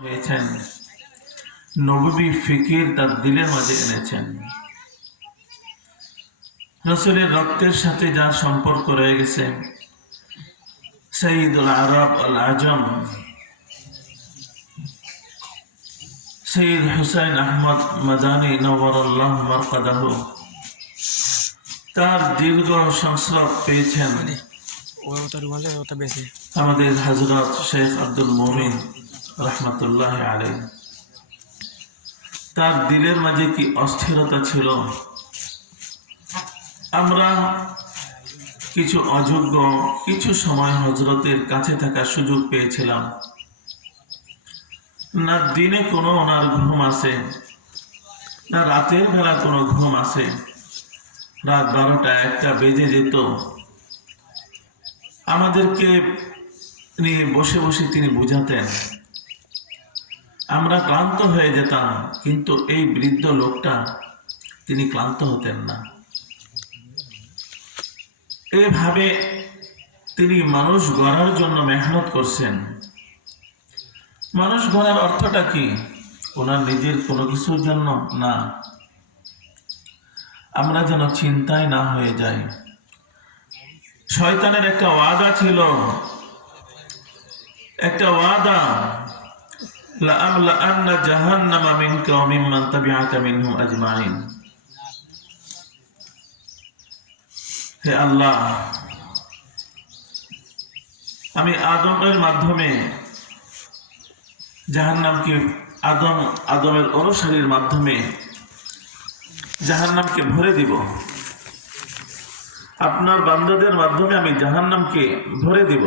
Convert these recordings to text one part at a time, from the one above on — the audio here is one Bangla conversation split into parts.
হয়েছেন নববী ফিকির তার দিলের মাঝে এনেছেন। রাসূলের রক্তের সাথে যার সম্পর্ক রয়ে গেছে, সাইয়্যিদুল আরব আল আজম সৈয়দ হুসাইন আহমদ মাদানী নওয়ারাল্লাহু মারকাদাহু, তার দীর্ঘ সংস্রব পেয়েছেন আমাদের হযরত শেখ আব্দুল মুমিন রাহমাতুল্লাহ আলাইহি। তার দিলের মাঝে কি অস্থিরতা ছিল! আমরা কিছু অযোগ্য কিছু সময় হযরতের কাছে থাকার সুযোগ পেয়েছিলাম। না দিনে কোনো ওনার ঘুম আসে, না রাতের বেলা কোনো ঘুম আসে। রাত 12টা 1টা বেজে যেত, আমাদেরকে নিয়ে বসে বসে তিনি বুঝাতেন। আমরা ক্লান্ত হয়ে যেতাম, কিন্তু এই বৃদ্ধ লোকটা তিনি ক্লান্ত হতেন না। এভাবে তিনি মানুষ গড়ার জন্য মেহনত করছেন। মানুষ গড়ার অর্থটা কি? ওনার নিজের কোনো কিছুর জন্য না, আমরা যেন চিন্তায় না হয়ে যাই। শয়তানের একটা ওয়াদা ছিল, একটা ওয়াদা, লাআমলাআন্না জাহান্নামা মিনকা ওয়া মিম্মান তাবিআকা মিনহুম আজমাইন। হে আল্লাহ, আমি আদমের মাধ্যমে জাহান্নামকে, আদমের অনুসারীর মাধ্যমে জাহান্নামকে ভরে দিব। আপনার বান্দাদের মাধ্যমে আমি জাহান্নামকে ভরে দিব।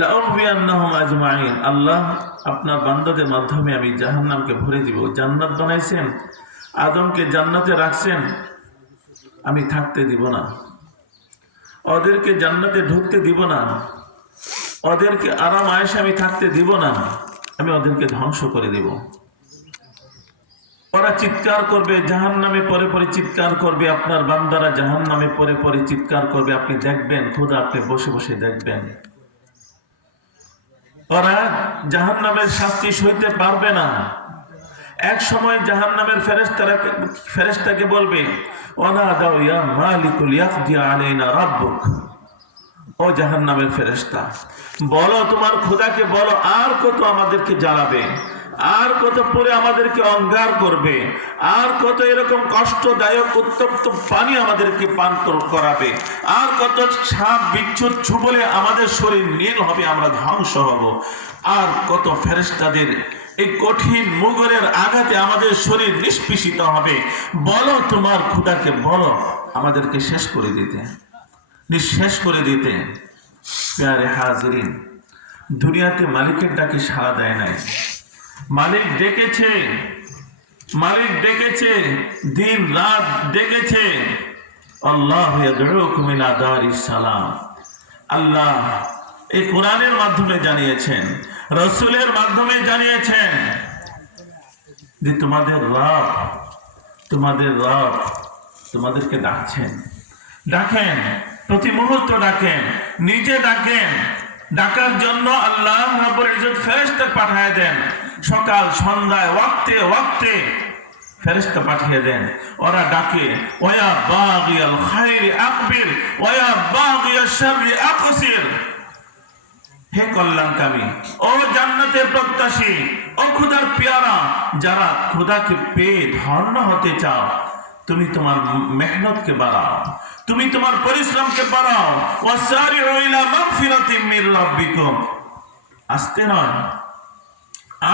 লাউগবিয়ান্নাহুম আজমাইন, আল্লাহ আপনার বান্দাদের মাধ্যমে আমি জাহান্নামকে ভরে দিব। জান্নাত বানাইছেন, আদমকে জান্নাতে রাখছেন, আমি থাকতে দিব না। ওদেরকে জান্নাতে ঢুকতে দিব না, ওদেরকে আরাম আয়েশে আমি থাকতে দিব না, আমি ওদেরকে ধ্বংস করে দেব। ওরা চিৎকার করবে জাহান্নামে, পরে পরে চিৎকার করবে। আপনার বান্দারা জাহান্নামে পরে পরে চিৎকার করবে, আপনি দেখবেন, খোদা আপনি বসে বসে দেখবেন। ওরা জাহান্নামের শাস্তি সইতে পারবে না। এক সময় জাহান্নামের ফেরেশতাকে বলবে, ওয়ানাদাউ ইয়া মালিকুল ইয়াকদি আলাইনা রাব্বুক। ও জাহান্নামের ফেরেশতা, বলো তোমার খোদাকে বলো, আর কত আমাদেরকে জ্বালাবে, আর কত পরে আমাদেরকে অঙ্গার করবে, আর কত এরকম কষ্টদায়ক উত্তপ্ত পানি আমাদেরকে পান করাবে, আর কত সাপ বিচ্ছু ছুবলে আমাদের শরীর নীল হবে, আমরা ধ্বংস হব, আর কত ফেরেশতাদের এই কঠিন মুগরের আঘাতে আমাদের শরীর নিষ্পেষিত হবে। বলো তোমার খোদাকে বলো আমাদেরকে শেষ করে দিতে, নিঃশেষ করে দিতে। প্যারে হাজরিন, দুনিয়াতে মালিকের ডাকে সাড়া দেয় নাই। মালিক ডেকেছে, মালিক ডেকেছে, দিন রাত ডেকেছে। আল্লাহু ইয়াদউকুম ইলা দারিস সালাম। আল্লাহ এই কোরআনের মাধ্যমে জানিয়েছেন, রাসূলের মাধ্যমে জানিয়েছেন যে তোমাদের রব, তোমাদের রব তোমাদেরকে ডাকছেন। ডাকেন, প্রতি মুহূর্ত ডাকেন, নিজে ডাকেন। ডাকার জন্য আল্লাহ রাব্বুল ইজ্জত ফেরেশতা পাঠিয়ে দেন। সকাল সন্ধ্যায় ওয়াক্তে ওয়াক্তে ফেরেশতা পাঠিয়ে দেন। ওরা ডাকে, ওয়া বাগিয়াল খায়রি আকবির ওয়া বাগিয়াশ শাররি আকসির। হে কল্যাণকামী, ও জান্নাতের প্রত্যাশী, ও খোদার পেয়ারা, যারা খোদাকে পেয়ে ধন্য হতে চাও, তুমি তোমার মেহনতকে বাড়াও, তুমি তোমার পরিশ্রমকে বাড়াও। ওয়াসারিউ ইলা মাগফিরাতিম মির রাব্বিকুম। আস্তে নয়,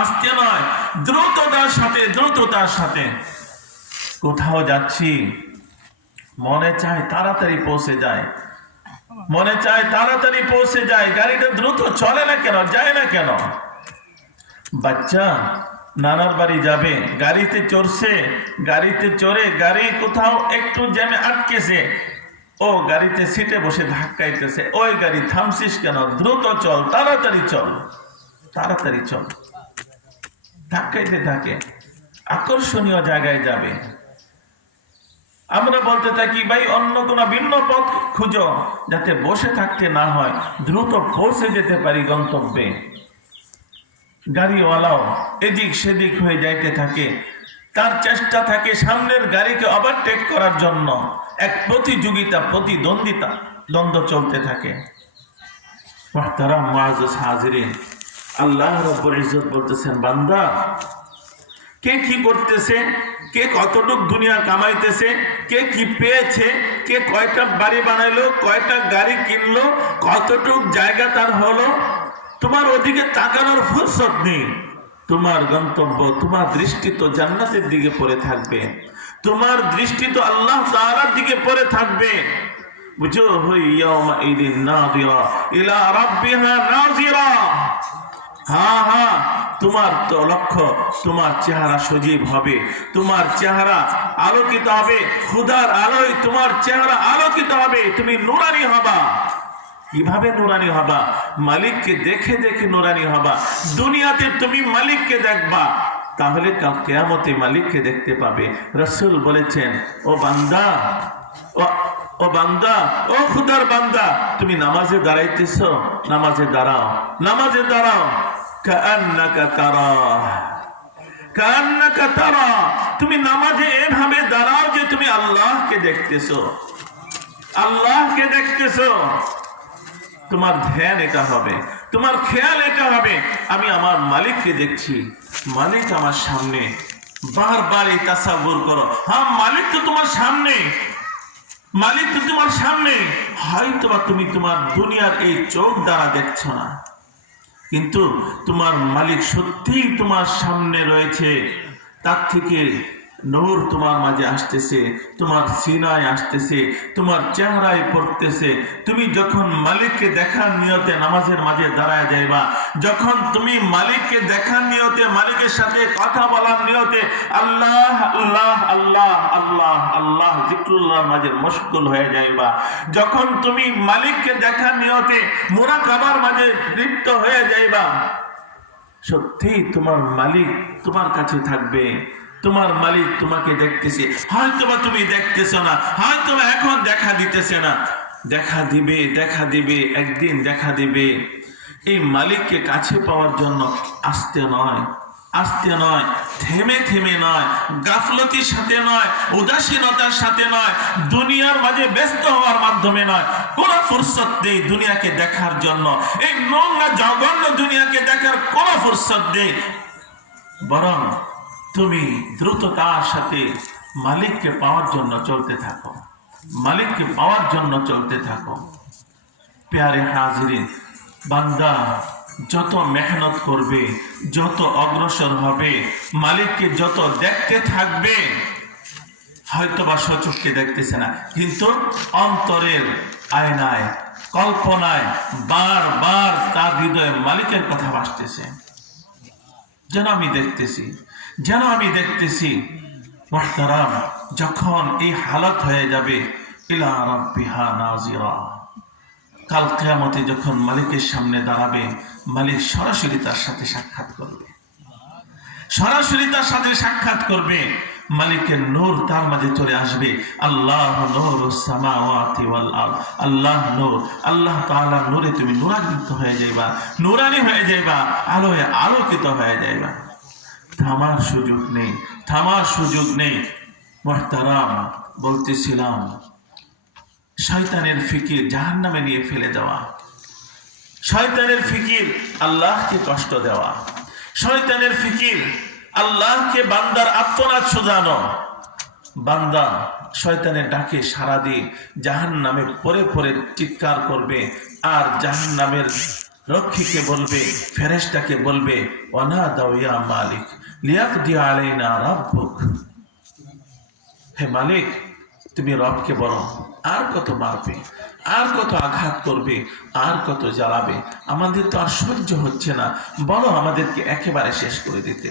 আস্তে নয়, দ্রুততার সাথে, দ্রুততার সাথে। কোথাও যাচ্ছি, মনে চায় তাড়াতাড়ি পৌঁছে যায়, মনে চায় তাড়াতাড়ি পৌঁছে যায়, গাড়িটা দ্রুত চলে না কেন, যায় না কেন? বাচ্চা নানার বাড়ি যাবে, গাড়িতে চড়ছে, গাড়িতে চড়ে গাড়ি কোথাও একটু জ্যামে আটকেছে, ও গাড়িতে সিটে বসে ধাক্কাইতেছে, ওই গাড়ি থামছিস কেন, দ্রুত চল, তাড়াতাড়ি চল, তাড়াতাড়ি চল। ধাক্কাইতে থাকে, আকর্ষণীয় জায়গায় যাবে। আমরা বলতে থাকি, ভাই অন্য কোনো ভিন্ন পথ খুঁজো, যাতে বসে থাকতে না হয়, দ্রুত পৌঁছে যেতে পারি গন্তব্যে। গাড়িওয়ালাও এদিক সেদিক হয়ে যাইতে থাকে, তার চেষ্টা থাকে সামনের গাড়িকে ওভারটেক করার জন্য। এক প্রতিযোগিতা, প্রতিদ্বন্দ্বিতা, দ্বন্দ্ব চলতে থাকে। মুহতারাম মুআজ্জাজ হাজিরিন, আল্লাহ রাব্বুল ইজ্জত বলতেছেন, বান্দা কে কি করতেছে, কে কতটুক দুনিয়া কামাইতেছে, কে কি পেয়েছে, কে কয়টা বাড়ি বানাইলো, কয়টা গাড়ি কিনলো, কতটুক জায়গা তার হলো, তোমার ওদিকে তাকানোর ফুরসত নেই। তোমার গন্তব্য, তোমার দৃষ্টি তো জান্নাতের দিকে পড়ে থাকবে, তোমার দৃষ্টি তো আল্লাহ তাআলার দিকে পড়ে থাকবে। বুজুহু ইয়াওমাইদিন নাযিরা ইলা রাব্বিহা নাযিরা। হ্যাঁ হ্যাঁ, তোমার তো লক্ষ্য, তোমার চেহারা সজীব হবে, তোমার চেহারা আলোকিত হবে, খুদার আলোয় তোমার চেহারা আলোকিত হবে, তুমি নূরানি হবা। কিভাবে নূরানি হবা? মালিককে দেখে দেখে নূরানি হবা। দুনিয়াতে তুমি মালিককে দেখবা, তাহলে কাল কিয়ামতে মালিককে দেখতে পাবে। রাসূল বলেছেন, ও বান্দা, ও বান্দা, ও খুদার বান্দা, তুমি নামাজে দাঁড়াইতেছো, নামাজে দাঁড়াও, নামাজে দাঁড়াও। কাআন্নাকা তারা, কাআন্নাকা তারা, তুমি নামাজে এভাবে দাঁড়াও যে তুমি আল্লাহকে দেখতেছো, আল্লাহকে দেখতেছো। তোমার ধ্যান এটা হবে, তোমার খেয়াল এটা হবে, আমি আমার মালিককে দেখছি, মালিক আমার সামনে। বারবার এই তাসাব্বুর করো, হ্যাঁ মালিক তো তোমার সামনে, মালিক তো তোমার সামনে। হয়তো বা তুমি তোমার দুনিয়ার এই চোখ দ্বারা দেখছো না, কিন্তু তোমার মালিক সত্যিই তোমার সামনে রয়েছে। তার থেকে নূর তোমার মাঝে আসতেছে, তোমার সিনায় আসতেছে, তোমার চেহারায় পড়তেছে। তুমি যখন মালিককে দেখার নিয়তে নামাজের মাঝে দাঁড়ায় যাইবা, যখন তুমি মালিককে দেখার নিয়তে, মালিকের সাথে কথা বলার নিয়তে আল্লাহ আল্লাহ আল্লাহ আল্লাহ আল্লাহ জিক্রুল্লাহর মাঝে মশগুল হয়ে যাইবা, যখন তুমি মালিককে দেখার নিয়তে মুরাকাবার মাঝে লিপ্ত হয়ে যাইবা, সত্যি তোমার মালিক তোমার কাছে থাকবে, তোমার মালিক তোমাকে দেখতেছে। হয়তোবা তুমি দেখতেছো না, হয়তোবা এখন দেখা দিতেছে না, দেখা দিবে, দেখা দিবে, একদিন দেখা দিবে। এই মালিককে কাছে পাওয়ার জন্য আস্তে নয়, আস্তে নয়, থেমে থেমে নয়, গাফলতির সাথে নয়, উদাসীনতার সাথে নয়, দুনিয়ার মাঝে ব্যস্ত হওয়ার মাধ্যমে নয়, কোন ফুরসত নেই দুনিয়াকে দেখার জন্য, এই নোংরা জঘন্য দুনিয়াকে দেখার কোন ফুরসত নেই। বরং তুমি দ্রুততার সাথে মালিককে পাওয়ার জন্য চলতে থাকো, মালিককে পাওয়ার জন্য চলতে থাকো। প্যারে হাজিরিন, বান্দা যত মেহনত করবে, যত অগ্রসর হবে, মালিককে যত দেখতে থাকবে, হয়তোবা সচক্ষে দেখতেছে না, কিন্তু অন্তরের আয়নায়, কল্পনায় বারবার তার হৃদয়ে মালিকের কথা ভাসতেছে, যেন আমি দেখতেছি, যেন আমি দেখতেছি। মুহতারাম, যখন এই হালত হয়ে যাবে, ইলা রাব্বিহা নাযিরা, কাল কিয়ামতে যখন মালিকের সামনে দাঁড়াবে, মালিক সরাসরি তার সাথে সাক্ষাৎ করবে, সরাসরি তার সাথে সাক্ষাৎ করবে। মালিকের নূর তার মাঝে চলে আসবে। আল্লাহ নূরুস সামাওয়াতি ওয়াল আরদ, আল্লাহ নূর, আল্লাহ তাআলা নূরে তুমি নূরান্বিত হয়ে যাইবা, নূরানি হয়ে যাইবা, আলোয় আলোকিত হয়ে যাইবা। থামার সুযোগ নেই, থামার সুযোগ নেই। মুহতারাম, বলতেছিলাম শয়তানের ফিকির জাহান্নামে নিয়ে ফেলে দেওয়া, শয়তানের ফিকির আল্লাহকে কষ্ট দেওয়া, শয়তানের ফিকির আল্লাহকে বান্দার আত্মনাদ শোধানো। বান্দা শয়তানের ডাকে সাড়া দিয়ে জাহান্নামে পড়ে পড়ে চিৎকার করবে, আর জাহান্নামের রক্ষীকে বলবে, ফেরেশতাকে বলবে, ওয়ানাদাউ ইয়া মালিক লিয়াকদি আলাইনা রাব্বুক, হে মালিক তুমি রবকে বলো, আর কত মারবে, আর কত আঘাত করবে, আর কত জ্বালাবে, আমাদের তো আর সহ্য হচ্ছে না, বলো আমাদেরকে একেবারে শেষ করে দিতে।